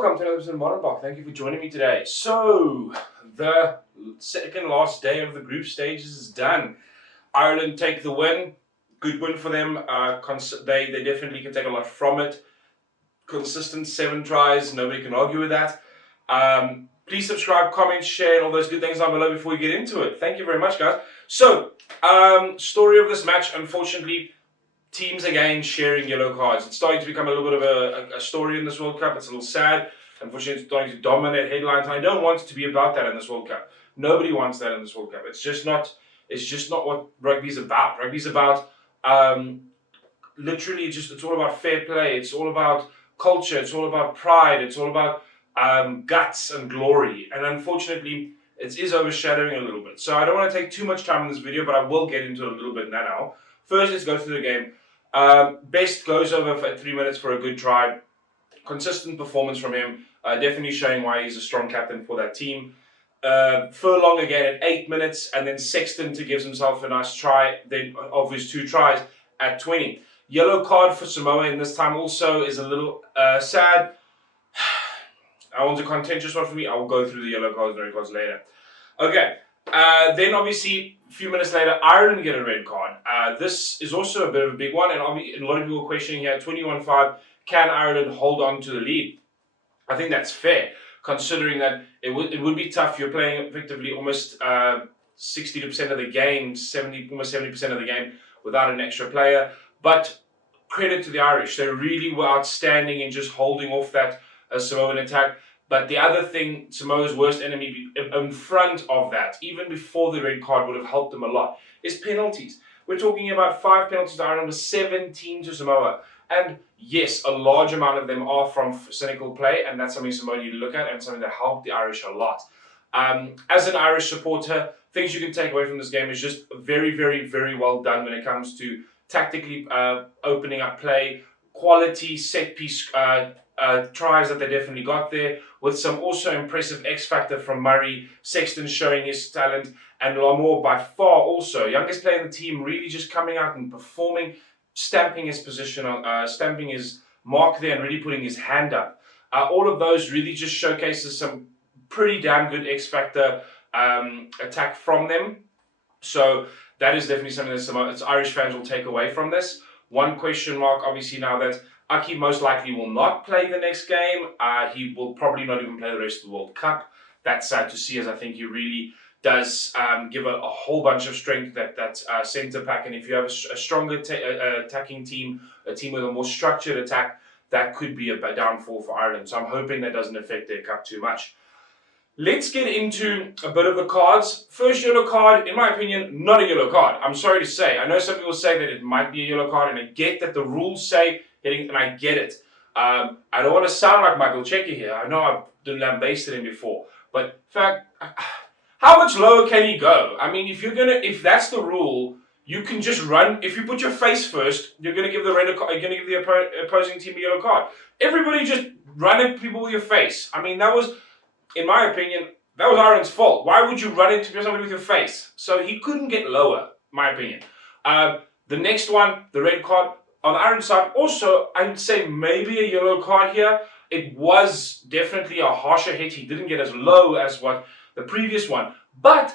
Welcome to another episode of Modern Block. Thank you for joining me today. So, the second last day of the group stages is done. Ireland take the win. Good win for them. They definitely can take a lot from it. Consistent 7 tries. Nobody can argue with that. Please subscribe, comment, share, and all those good things down below before we get into it. Thank you very much, guys. So, story of this match, unfortunately, teams again sharing yellow cards. It's starting to become a little bit of a story in this World Cup. It's a little sad. Unfortunately, it's starting to dominate headlines. And I don't want it to be about that in this World Cup. Nobody wants that in this World Cup. It's just not what rugby is about. Rugby is about literally it's all about fair play. It's all about culture. It's all about pride. It's all about guts and glory. And unfortunately, it is overshadowing a little bit. So I don't want to take too much time in this video, but I will get into it a little bit now. First, let's go through the game. Best goes over for 3 minutes for a good try. Consistent performance from him. Definitely showing why he's a strong captain for that team. Furlong again at 8 minutes, and then Sexton to gives himself a nice try. Then of his 2 tries at 20. Yellow card for Samoa in this time also is a little sad. I want a contentious one for me. I will go through the yellow cards and red cards later. Okay. Then obviously, a few minutes later, Ireland get a red card. This is also a bit of a big one, and a lot of people are questioning here, 21-5, can Ireland hold on to the lead? I think that's fair, considering that it would be tough. You're playing effectively almost 60% of the game, almost 70% of the game without an extra player. But credit to the Irish. They really were outstanding in just holding off that Samoan attack. But the other thing, Samoa's worst enemy in front of that, even before the red card would have helped them a lot, is penalties. We're talking about 5 penalties to Ireland, 17 to Samoa. And yes, a large amount of them are from cynical play, and that's something Samoa need to look at and something that helped the Irish a lot. As an Irish supporter, things you can take away from this game is just very, very, very well done when it comes to tactically opening up play, quality set-piece tries that they definitely got there, with some also impressive X factor from Murray, Sexton showing his talent, and Lamore by far also, youngest player in the team, really just coming out and performing, stamping his position, stamping his mark there and really putting his hand up. All of those really just showcases some pretty damn good X factor attack from them. So that is definitely something that some Irish fans will take away from this. One question mark, obviously, now that Aki most likely will not play the next game. He will probably not even play the rest of the World Cup. That's sad to see, as I think he really does give a whole bunch of strength to that centre pack. And if you have a stronger attacking team, a team with a more structured attack, that could be a downfall for Ireland. So I'm hoping that doesn't affect their cup too much. Let's get into a bit of the cards. First yellow card, in my opinion, not a yellow card. I'm sorry to say. I know some people say that it might be a yellow card, and I get that the rules say hitting, and I get it. I don't want to sound like Michael Checker here. I know I've done lambasted him before, but in fact, how much lower can he go? I mean, if that's the rule, you can just run. If you put your face first, you're gonna give the opposing team a yellow card. Everybody just run at people with your face. I mean, that was, in my opinion, that was Ireland's fault. Why would you run into somebody with your face? So he couldn't get lower, my opinion. The next one, the red card. On the Ireland side, also, I would say maybe a yellow card here. It was definitely a harsher hit. He didn't get as low as what the previous one. But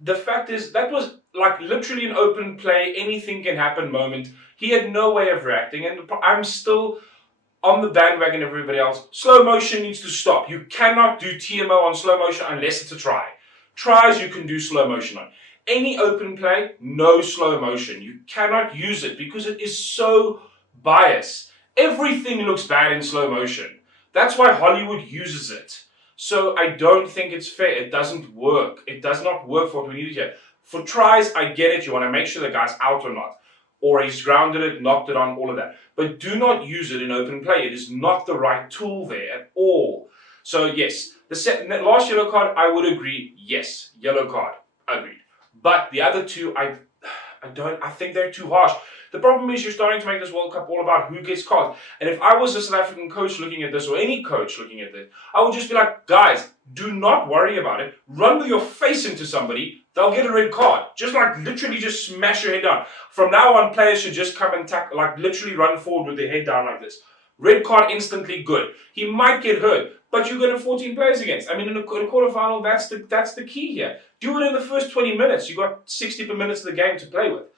the fact is, that was like literally an open play, anything can happen moment. He had no way of reacting, and I'm still on the bandwagon of everybody else. Slow motion needs to stop. You cannot do TMO on slow motion unless it's a try. Tries you can do slow motion on. Any open play, no slow motion. You cannot use it because it is so biased. Everything looks bad in slow motion. That's why Hollywood uses it. So I don't think it's fair. It doesn't work. It does not work for what we need here. For tries, I get it. You want to make sure the guy's out or not. Or he's grounded it, knocked it on, all of that. But do not use it in open play. It is not the right tool there at all. So yes, the last yellow card, I would agree. Yes, yellow card. Agreed. But the other two, I think they're too harsh. The problem is you're starting to make this World Cup all about who gets cards. And if I was a South African coach looking at this, or any coach looking at this, I would just be like, guys, do not worry about it. Run with your face into somebody. They'll get a red card. Just like literally just smash your head down. From now on, players should just come and literally run forward with their head down like this. Red card instantly good. He might get hurt, but you're going to 14 players against. I mean, in a quarterfinal, that's the key here. Do it in the first 20 minutes. You got 60 minutes of the game to play with.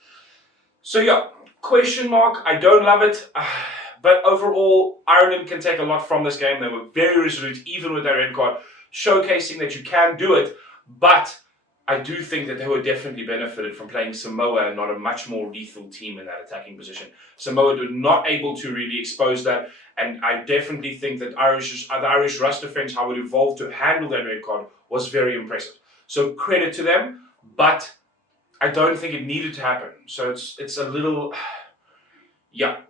So yeah, question mark. I don't love it. But overall, Ireland can take a lot from this game. They were very resolute, even with their red card, showcasing that you can do it. But I do think that they were definitely benefited from playing Samoa and not a much more lethal team in that attacking position. Samoa were not able to really expose that, and I definitely think that the Irish rush defense, how it evolved to handle that red card, was very impressive. So credit to them, but I don't think it needed to happen. So it's a little, yeah.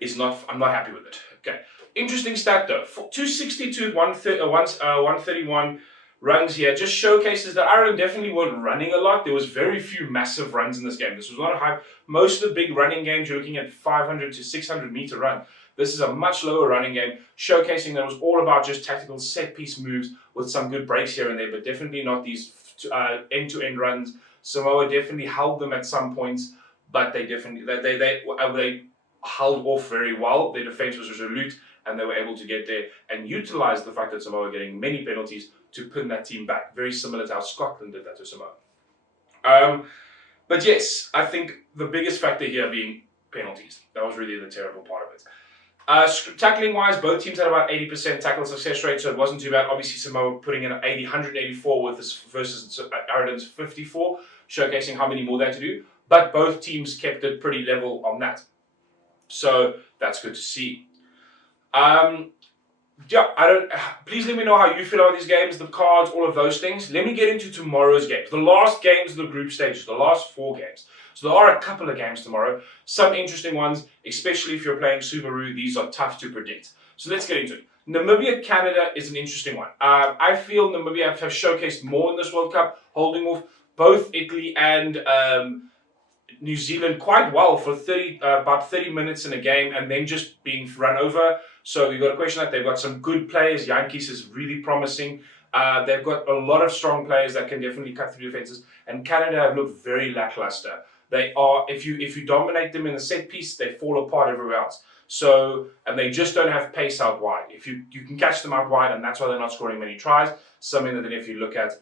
I'm not happy with it. Okay. Interesting stat though. 262, 131 runs here just showcases that Ireland definitely weren't running a lot. There was very few massive runs in this game. This was not a high. Most of the big running games, you're looking at 500 to 600 meter run. This is a much lower running game, showcasing that it was all about just tactical set piece moves with some good breaks here and there, but definitely not these end-to-end runs. Samoa definitely held them at some points, but they definitely they held off very well. Their defense was resolute, and they were able to get there and utilize the fact that Samoa were getting many penalties to pin that team back. Very similar to how Scotland did that to Samoa. But yes, I think the biggest factor here being penalties. That was really the terrible part of it. Tackling wise, both teams had about 80% tackle success rate, so it wasn't too bad. Obviously, Samoa putting in 184 with this versus Ireland's 54, showcasing how many more they had to do. But both teams kept it pretty level on that. So that's good to see. Please let me know how you feel about these games, the cards, all of those things. Let me get into tomorrow's games. The last games of the group stages, the last 4 games. So there are a couple of games tomorrow. Some interesting ones, especially if you're playing Subaru. These are tough to predict. So let's get into it. Namibia, Canada is an interesting one. I feel Namibia have showcased more in this World Cup, holding off both Italy and New Zealand quite well for about 30 minutes in a game, and then just being run over. So you've got to question that. They've got some good players. Yankees is really promising. They've got a lot of strong players that can definitely cut through defenses. And Canada have looked very lackluster. They are, if you dominate them in the set piece, they fall apart everywhere else. So, and they just don't have pace out wide. If you can catch them out wide, and that's why they're not scoring many tries. Something that if you look at.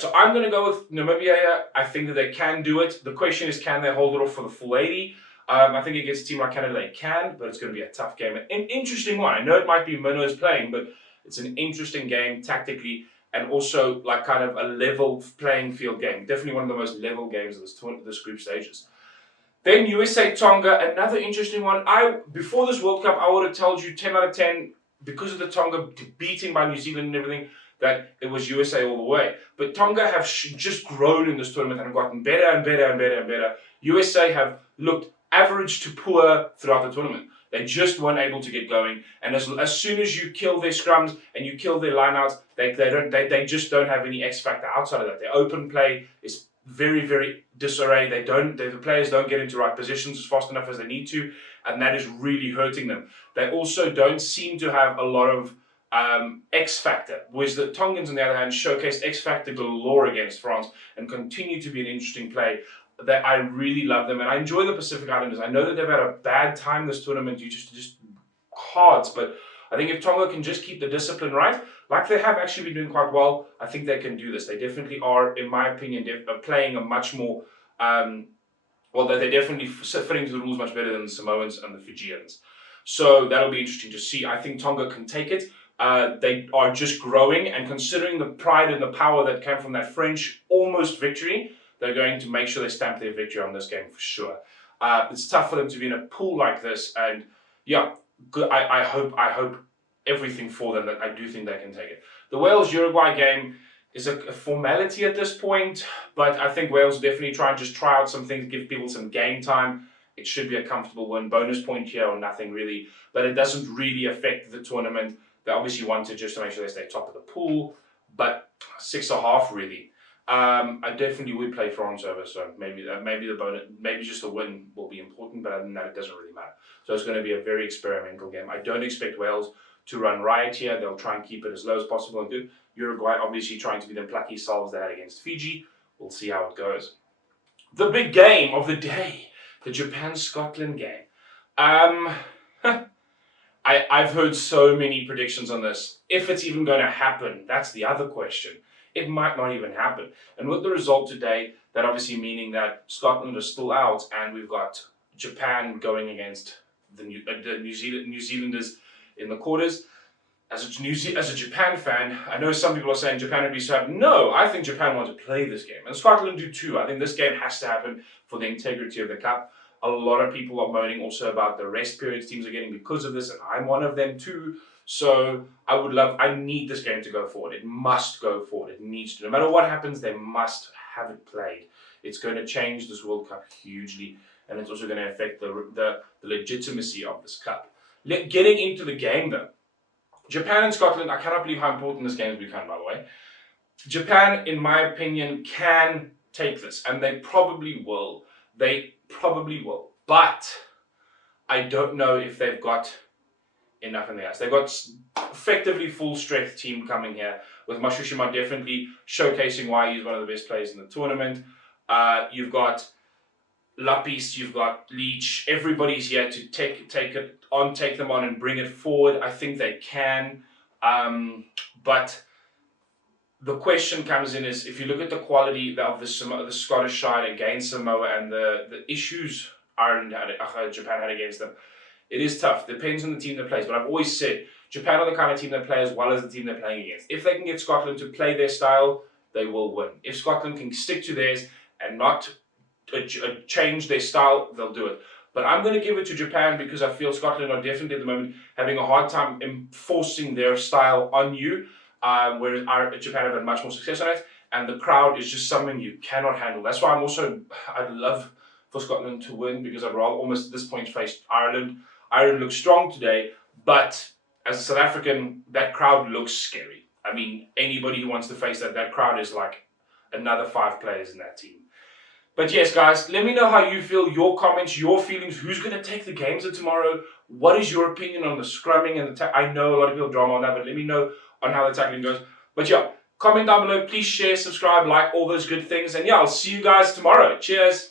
So I'm going to go with Namibia here. I think that they can do it. The question is, can they hold it off for the full 80? I think against a team like Canada, they can, but it's going to be a tough game. An interesting one. I know it might be Minnows playing, but it's an interesting game tactically, and also like kind of a level playing field game. Definitely one of the most level games of this group stages. Then USA Tonga, another interesting one. Before this World Cup, I would have told you 10 out of 10 because of the Tonga beating by New Zealand and everything, that it was USA all the way. But Tonga have just grown in this tournament and have gotten better and better and better and better. USA have looked average to poor throughout the tournament. They just weren't able to get going. And as soon as you kill their scrums and you kill their lineouts, they just don't have any X factor outside of that. Their open play is very, very disarray. The players don't get into right positions as fast enough as they need to, and that is really hurting them. They also don't seem to have a lot of X factor, whereas the Tongans on the other hand showcased X factor galore against France and continue to be an interesting play. That I really love them, and I enjoy the Pacific Islanders. I know that they've had a bad time this tournament due to just cards, but I think if Tonga can just keep the discipline right, like they have actually been doing quite well, I think they can do this. They definitely are, in my opinion, playing a much more they're definitely fitting to the rules much better than the Samoans and the Fijians. So that'll be interesting to see. I think Tonga can take it. They are just growing, and considering the pride and the power that came from that French almost victory, they're going to make sure they stamp their victory on this game for sure. It's tough for them to be in a pool like this, and yeah, good. I hope everything for them. That I do think they can take it. The Wales-Uruguay game is a formality at this point, but I think Wales definitely try out some things, give people some game time. It should be a comfortable win. Bonus point here or nothing really, but it doesn't really affect the tournament. They obviously want to just to make sure they stay top of the pool, but 6.5 really. I definitely would play France over, so maybe the bonus, maybe just the win will be important, but other than that, it doesn't really matter. So it's going to be a very experimental game. I don't expect Wales to run riot here. They'll try and keep it as low as possible and do. Uruguay obviously trying to be the plucky selves they had against Fiji. We'll see how it goes. The big game of the day, the Japan-Scotland game. I I've heard so many predictions on this. If it's even going to happen, that's the other question. It might not even happen. And with the result today, that obviously meaning that Scotland are still out, and we've got Japan going against the New Zealanders in the quarters. As a Japan fan, I know some people are saying Japan would be so happy. No, I think Japan want to play this game, and Scotland do too. I think this game has to happen for the integrity of the cup. A lot of people are moaning also about the rest periods teams are getting because of this, and I'm one of them too. So I need this game to go forward. It must go forward. It needs to. No matter what happens, they must have it played. It's going to change this World Cup hugely, and it's also going to affect the legitimacy of this cup. Getting into the game though. Japan and Scotland, I cannot believe how important this game has become, by the way. Japan, in my opinion, can take this, and they probably will. They probably will. But I don't know if they've got enough in the house. They've got effectively full-strength team coming here, with Mashushima definitely showcasing why he's one of the best players in the tournament. You've got Lapis, you've got Leach, everybody's here to take them on and bring it forward. I think they can. But the question comes in is, if you look at the quality of the Scottish side against Samoa and the issues Japan had against them, it is tough. Depends on the team that plays. But I've always said, Japan are the kind of team that play as well as the team they're playing against. If they can get Scotland to play their style, they will win. If Scotland can stick to theirs and not change their style, they'll do it. But I'm going to give it to Japan because I feel Scotland are definitely at the moment having a hard time enforcing their style on you, whereas Japan have had much more success on it, and the crowd is just something you cannot handle. That's why I'd love for Scotland to win, because I'd rather almost at this point face Ireland. Ireland looks strong today, but as a South African, that crowd looks scary. I mean, anybody who wants to face that crowd is like another 5 players in that team. But yes, guys, let me know how you feel, your comments, your feelings. Who's going to take the games of tomorrow? What is your opinion on the scrumming and the I know a lot of people drama on that, but let me know on how the tackling goes. But yeah, comment down below. Please share, subscribe, like, all those good things. And yeah, I'll see you guys tomorrow. Cheers.